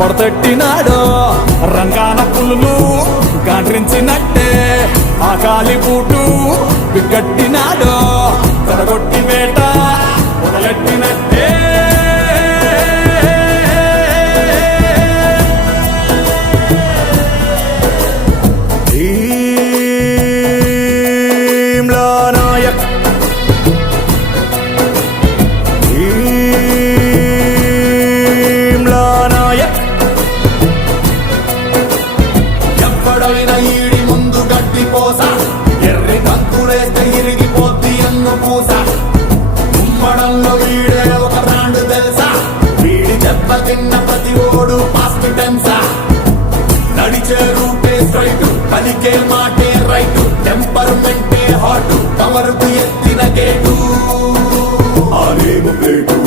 మొడతెట్టినాడు రంగాన పులులు గాండ్రించినట్టే ఆ కాలి బూటు బిగ్గట్టినాడు తడగొట్టి వేట మొదలెట్టినట్టే ఎప్పుడైనా ఈడి ముందు గడ్డి పోస ఎర్రి కంకులేస్తే ఇరిగిపోద్ది అన్ను పూస ఉమ్మడంలో వీడే ఒక బ్రాండ్ తెలుసా వీడి దెబ్బ తిన్న ప్రతి ఓడు పాస్ట్ టెన్సా నడిచే రూటే స్ట్రైట్ పలికే మాటే రైట్ టెంపర్మెంటే హాట్ కవరుకు ఎత్తిన గేటు ఆలేము ప్లేటు